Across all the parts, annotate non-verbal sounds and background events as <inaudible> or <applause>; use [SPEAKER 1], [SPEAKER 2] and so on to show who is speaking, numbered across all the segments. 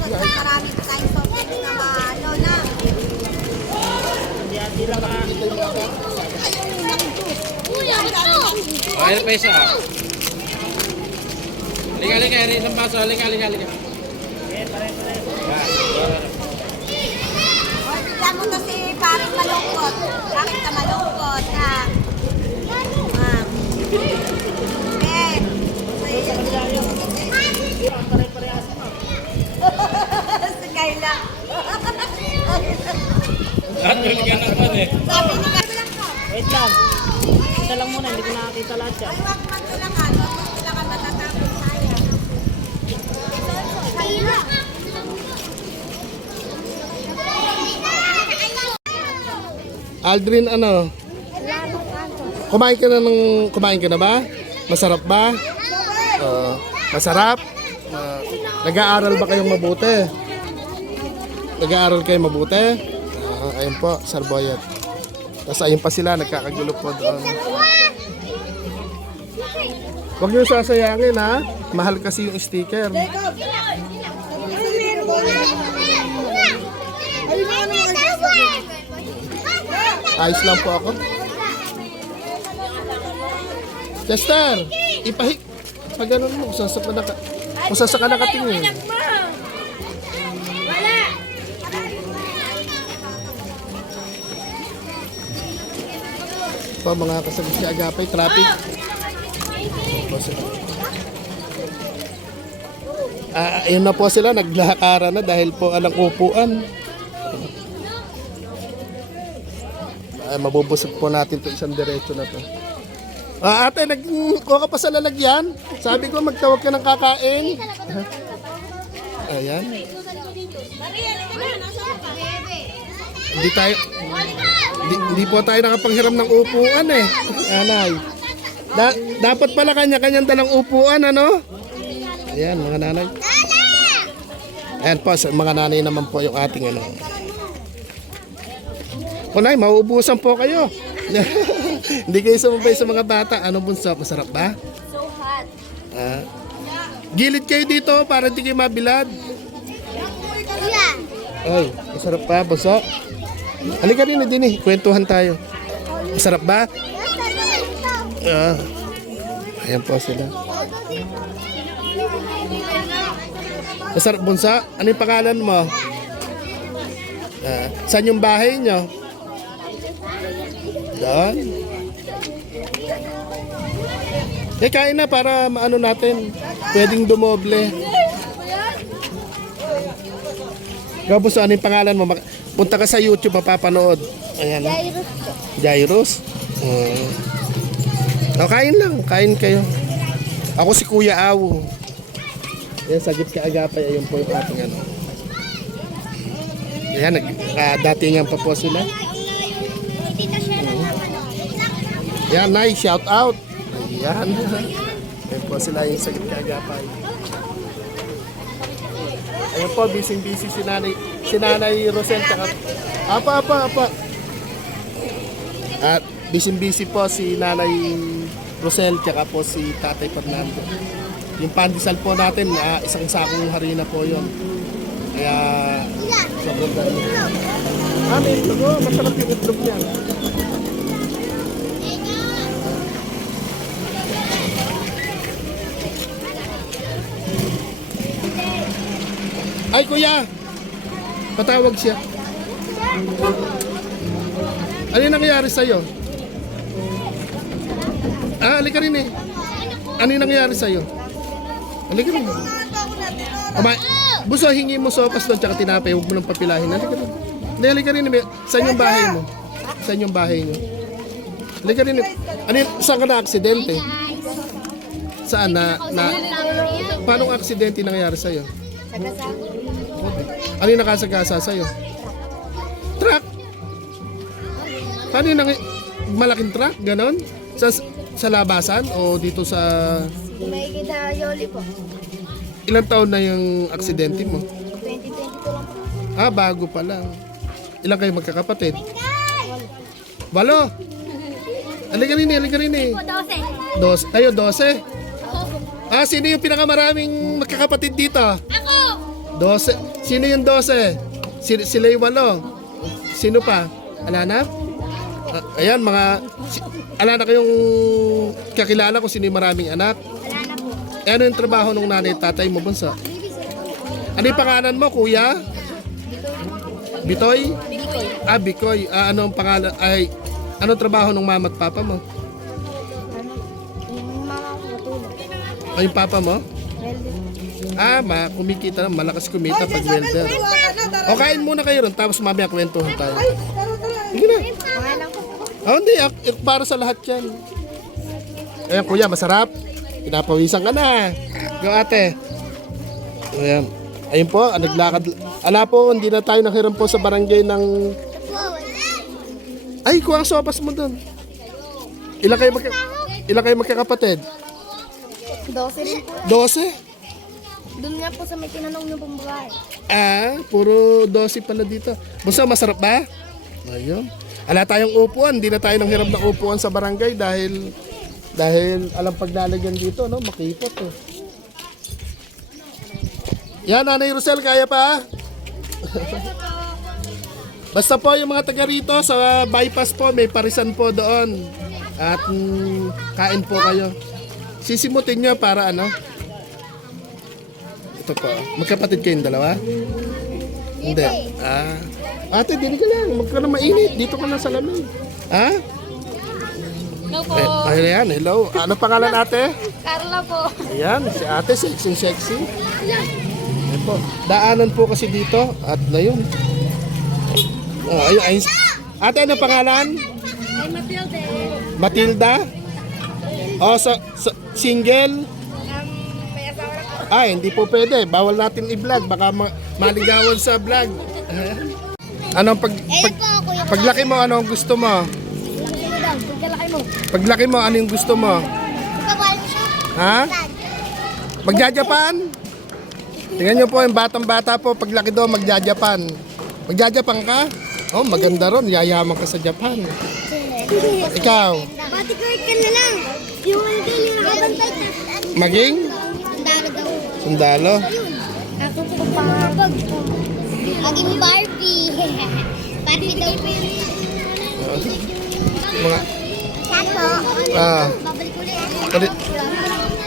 [SPEAKER 1] mas marami tayong soft na ano na.
[SPEAKER 2] Oh, ayan pa isa. Halika, halika. Ayan isang baso. Halika, halika, halika.
[SPEAKER 1] O, bigyan mo to si parang malungkot. Bakit ka malungkot, ha? Ah. Eh. Si Kayla.
[SPEAKER 2] Lahat halika naman eh.
[SPEAKER 1] Sabi ni Kayla.
[SPEAKER 3] Wait lang. Ito lang muna, yan.
[SPEAKER 1] Ay, wag man tulangan. Wag man tulangan. Matatapos sayang. Kayla.
[SPEAKER 4] Aldrin, ano? Kumain ka na ng... Kumain ka na ba? Masarap ba? Oo. masarap? Ah, nag-aaral ba kayong mabuti? Nag-aaral kayo mabuti? Ah, ayun po, Sarboyet. Tapos ayun pa sila, nagkakagulo po doon. Huwag niyo sasayangin ha. Mahal kasi yung sticker. Ayos lang po ako. Chester, ipahik. Pag ganun mo, kung saan ka naka, kung saan ka nakatingin. Pa mga kasagot si Agapay, traffic. Po sila. Ah, ayun na po sila, naglakaran na dahil po alang upuan. Ay, mabubusog po natin to isang diretso na to. Ah, ate, nagkuha ka pa sa lalagyan. Sabi ko, magtawag ka ng kakain. Ayan. Hindi tayo, hindi, hindi po tayo nakapanghiram ng upuan eh. Anay. Da, dapat pala kanya-kanyang dalang upuan, ano? Ayan, mga nanay. Ayan po, mga nanay naman po yung ating ano. Kunay, mauubusan po kayo. <laughs> Hindi kayo sumabay sa mga bata. Ano bunso? Masarap ba?
[SPEAKER 1] So hot.
[SPEAKER 4] Ah. Gilid kayo dito para hindi kayo mabilad. Ay, masarap pa, bunso. Halika rin na din eh. Kwentuhan tayo. Masarap ba? Ah. Ayan po sila. Masarap, bunso. Ano yung pangalan mo? Ah, saan yung bahay nyo? Doon. Eh, kain na para maano natin. Pwedeng dumoble. Gabos, ano yung pangalan mo? Punta ka sa YouTube, mapapanood. Ayan. Jairus. Jairus? Hmm. O, kain lang. Kain kayo. Ako si Kuya Aw. Ayan, sagip ka agapay. Ayun po yung ating ano. Ayan, nag, uh, datingan pa po sila. Yan, nice. Shout out. Ayan. Ayan po sila yung sagip kaagapay. Ayan po, busy-busy si nanay, si nanay Rosel. Apa, apa, apa. At busy-busy po si nanay Rosel, tsaka po si tatay Fernando. Yung pandesal po natin, ah, isang sakong harina po yon. Kaya, sobrang dami. Ah, may itlog. Masarap yung itlog niya. Ay, kuya! Patawag siya. Ano yung nangyayari sa'yo? Ah, halika rin eh. Ano yung nangyayari sa'yo? Halika rin. Ama, buso, hingi mo sopas doon tsaka tinapay. Huwag mo nang papilahin. Halika rin. Hindi, halika rin. eh. Saan yung bahay mo? Saan yung bahay niyo? Halika rin. eh. Ano yung, saan ka na aksidente? Saan na, na paano ang aksidente nangyari sa'yo? Ano yung nakasagasa sa'yo? Truck? Paano yung nangy- malaking truck? Ganon? Sa, sa labasan o dito sa...
[SPEAKER 5] May kita Yoli po.
[SPEAKER 4] Ilang taon na yung aksidente mo?
[SPEAKER 5] 2022 lang po.
[SPEAKER 4] Ah, bago pa lang. Ilang kayo magkakapatid? Walo. Halika rin eh, halika rin eh.
[SPEAKER 5] 12.
[SPEAKER 4] Dos, kayo, 12. Ah, sino yung pinakamaraming magkakapatid dito?
[SPEAKER 5] Ako!
[SPEAKER 4] 12. Sino yung 12? Si, sila yung walo. Sino pa? Alana? Ah, ayan, mga... Si, alana kayong kakilala kung sino yung maraming anak.
[SPEAKER 5] Wala na po.
[SPEAKER 4] Eh, ano yung trabaho ng nanay at tatay mo, bunso? Ano yung pangalan mo, kuya? Bitoy? Ah, Bikoy. Ah, ano ang pangalan? Ay, anong trabaho ng mama at papa mo?
[SPEAKER 5] Yung mama ko matulog.
[SPEAKER 4] Ay, yung papa mo? Ah, ma, kumikita na, malakas kumita pag welder. O, kain muna kayo ron, tapos mamaya kwentuhan tayo. Sige na. Ah, hindi, ak- para sa lahat yan. Ayan, kuya, masarap. Pinapawisan ka na. Go, ate. Ayan. Ayun po, ah, naglakad. Ala po, hindi na tayo nakhiram po sa barangay ng... Ay, kuha ang sopas mo doon. Ilan kayo, magka... Ilan kayo magkakapatid?
[SPEAKER 5] 12 rin po.
[SPEAKER 4] 12?
[SPEAKER 5] Doon nga po sa may tinanong niyo pong babae.
[SPEAKER 4] Ah, puro 12 pala dito. Basta masarap ba? Ayun. Ala tayong upuan, hindi na tayo nang hirap ng upuan sa barangay dahil dahil alam paglalagyan dito, no, makipot eh. Yan, Nanay Rosel, kaya pa? <laughs> Basta po yung mga taga rito sa bypass po, may parisan po doon. At mm, kain po kayo. Sisimutin nyo para ano? Ito po. Magkapatid kayong dalawa? Hindi. Ah. Ate, dili ka lang. Huwag ka na mainit. Dito ka na sa lamig. Ha?
[SPEAKER 3] Hello po.
[SPEAKER 4] Eh, ayan, hello. Ano pangalan ate?
[SPEAKER 5] Carla po.
[SPEAKER 4] Ayan, si ate, sexy sexy. Ayan po. Daanan po kasi dito at na yun. Oh, ayun, ayun. Ate, ano pangalan?
[SPEAKER 5] Ay, Matilde.
[SPEAKER 4] Matilda? O, sa, sa single? Ay, hindi po pwede. Bawal natin i-vlog. Baka ma- maligawan sa vlog. Anong pag, pag, paglaki mo, ano ang gusto mo?
[SPEAKER 5] Laki mo.
[SPEAKER 4] Paglaki mo, ano yung gusto mo? Ha? Magja-Japan? Tingnan nyo po, yung batang-bata po, paglaki daw, magja-Japan. Magja-Japan ka? Oh, maganda ron. Yayaman ka sa Japan. Ikaw,
[SPEAKER 5] Bodyguard ka na lang. Yung nakabantay ka.
[SPEAKER 4] maging
[SPEAKER 5] Sandalo daw.
[SPEAKER 4] sundalo.
[SPEAKER 5] Ako po pangabag. Maging Barbie. <laughs> Barbie daw po.
[SPEAKER 4] Mga,
[SPEAKER 5] Sapo.
[SPEAKER 4] ah,
[SPEAKER 5] Babalik ulit.
[SPEAKER 4] Pwede-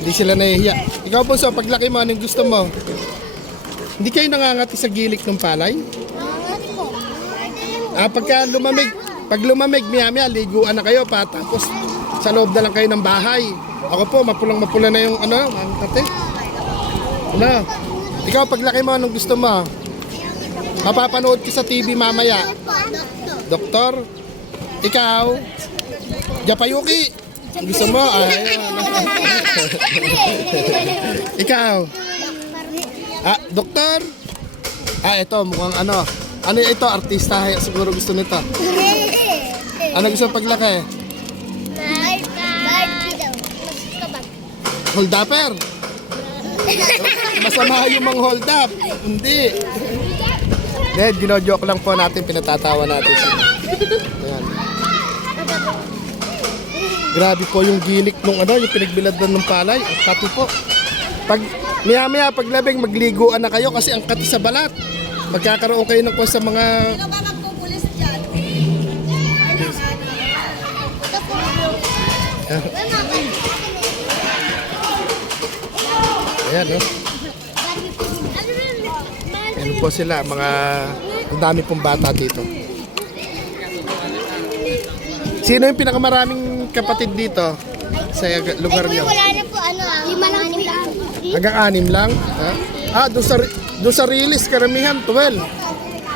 [SPEAKER 4] hindi sila nahihiya. Ikaw po, sa paglaki mo, anong gusto mo? Hindi kayo nangangati sa gilik ng palay? Ah, pagka lumamig, pag lumamig, miya-miya, liguan na kayo pa, tapos sa loob na lang kayo ng bahay. Ako po, mapulang mapula na yung ano, ang kate. Ano? Ikaw, paglaki mo, anong gusto mo? Mapapanood ko sa TV mamaya. Doktor? Ikaw? Japayuki? Gusto mo? Ah, ayan. <laughs> Ikaw? Ah, doktor? Ah, ito, mukhang ano. Ano ito, artista, siguro gusto nito. Ano gusto paglaki? Hold upper? Masama yung mga hold up. Hindi. Hindi, ginojoke lang po natin, pinatatawa natin sila. Ayan. Grabe po yung gilik nung ano, yung pinagbilad ng palay. Ang kati po. Pag maya maya paglabing magliguan na kayo kasi ang kati sa balat. Magkakaroon kayo ng sa mga? Ayan, no? Ayan po sila, mga ang dami pong bata dito. Sino yung pinakamaraming kapatid dito sa lugar niyo?
[SPEAKER 5] Wala na po ano. Lima lang po lang.
[SPEAKER 4] Hanggang anim lang? Ha? Ah, doon sa, doon sa release, karamihan, 12.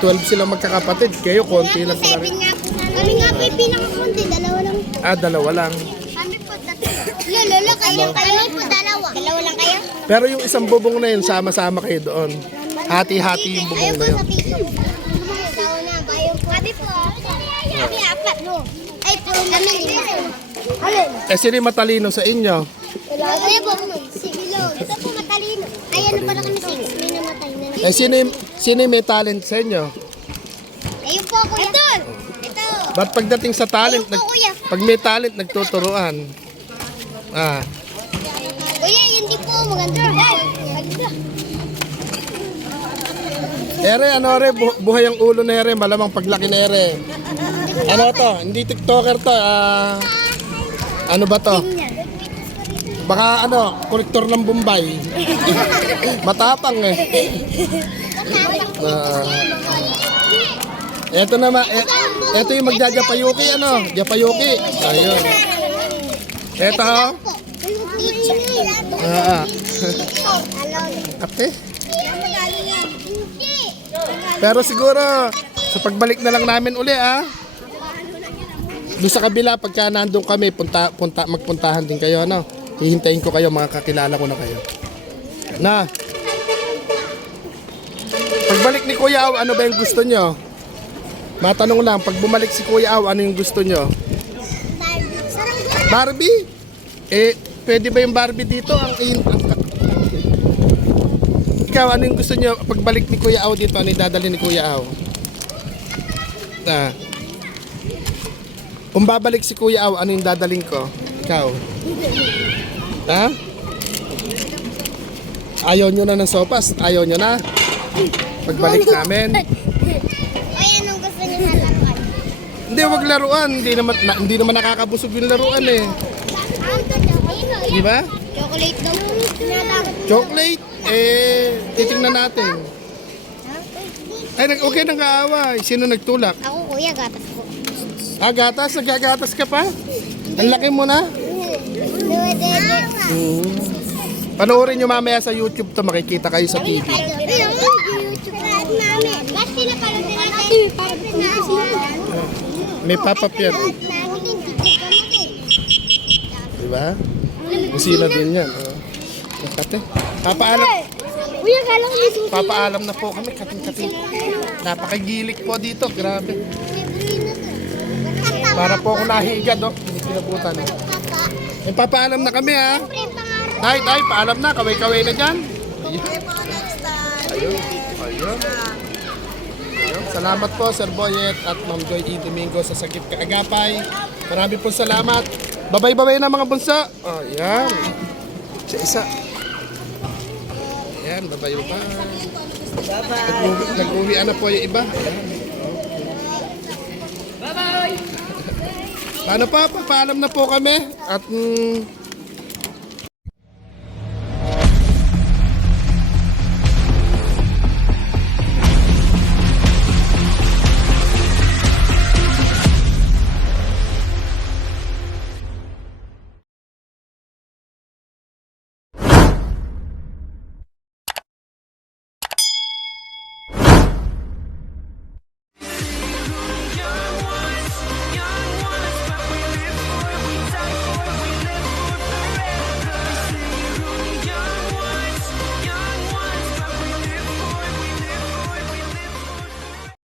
[SPEAKER 4] 12 sila magkakapatid. Kayo, konti lang po
[SPEAKER 5] Seven nga po. Kami nga po yung pinakakunti. Dalawa lang po.
[SPEAKER 4] Ah, dalawa lang.
[SPEAKER 5] Kami po tatlo. Lolo, kayo.
[SPEAKER 4] no?
[SPEAKER 5] Kami po dalawa. Dalawa lang kayo?
[SPEAKER 4] Pero yung isang bubong na yun, sama-sama kayo doon. Hati-hati yung bubong na yun.
[SPEAKER 5] Kami po. Kami apat. Ay po, kami lima. Alin?
[SPEAKER 4] Eh, sino yung matalino sa inyo?
[SPEAKER 5] Kaya po, si Ilon. Ito po matalino. Ay, ano pala kami six? May namatay na.
[SPEAKER 4] Eh, sino yung, sino yung may talent sa inyo?
[SPEAKER 5] Ayun po, kuya. Ito. Ito.
[SPEAKER 4] Ba't pagdating sa talent,
[SPEAKER 5] Ayun
[SPEAKER 4] nag,
[SPEAKER 5] po, kuya.
[SPEAKER 4] pag may talent, nagtuturuan? Ah,
[SPEAKER 5] Kuya, yun di po. Maganda. Maganda.
[SPEAKER 4] Ere, ano re, bu- buhay ang ulo na ere, malamang paglaki na ere. Ano to? Hindi tiktoker to, ah, ano ba to? Baka ano, kolektor ng Bombay. <laughs> Matapang eh. Ah. eto naman, eh, eto yung magjajapayuki, ano? Japayuki. Ayun. Eto.
[SPEAKER 5] Teacher.
[SPEAKER 4] Ah, ah. <laughs> Ate? Pero siguro, sa pagbalik na lang namin uli, ah. Doon sa kabila, pagka nandun kami, punta, punta, magpuntahan din kayo, ano? Hihintayin ko kayo, mga kakilala ko na kayo. Na. Pagbalik ni Kuya Aw, ano ba yung gusto nyo? Matanong lang, pag bumalik si Kuya Aw, ano yung gusto nyo? Barbie? Eh, pwede ba yung Barbie dito? Ang, ang, ikaw, ano yung gusto nyo pagbalik ni Kuya Aw dito? Ano yung dadali ni Kuya Aw? Ah. Kung babalik si Kuya Aw, ano yung dadaling ko? Ikaw? Ha? Ayaw nyo na ng sopas? Ayaw nyo na? Pagbalik namin?
[SPEAKER 5] Ay, anong gusto niyo na laruan?
[SPEAKER 4] Hindi, wag laruan. Hindi naman, na, hindi naman nakakabusog yung laruan eh. Di ba?
[SPEAKER 5] Chocolate daw.
[SPEAKER 4] Chocolate, eh, titingnan natin. Ay, nag okay nang kaaway. Sino nagtulak?
[SPEAKER 5] Ako, kuya, gatas po.
[SPEAKER 4] Ah, gatas? Nagagatas ka pa? Ang laki mo na. Hmm. Panoorin nyo mamaya sa YouTube to, makikita kayo sa TV. May pop-up yan. Di ba? Kusina din yan. Oh. Nakate. Papaalam,
[SPEAKER 5] Kuya, kala ko may
[SPEAKER 4] papaalam na po kami. Kating-kating. Napakagilik po dito. Grabe. Para po ako nahiga, Dok. Hindi kinabutan. Eh. Papaalam na kami, ha? Tay, tay, paalam na. Kaway-kaway na dyan. Ayun. Ayun. Ayun. Salamat po, Sir Boyet at Ma'am Joy E. Domingo sa Sakip Kaagapay. Marami po salamat. Babay-babay na mga bunso. Oh, yan. Sa isa. Ayan, babay-babay. Nag-uwi, nag-uwian na po yung iba. Bye-bye! Paano pa? Papaalam na po kami. At mm,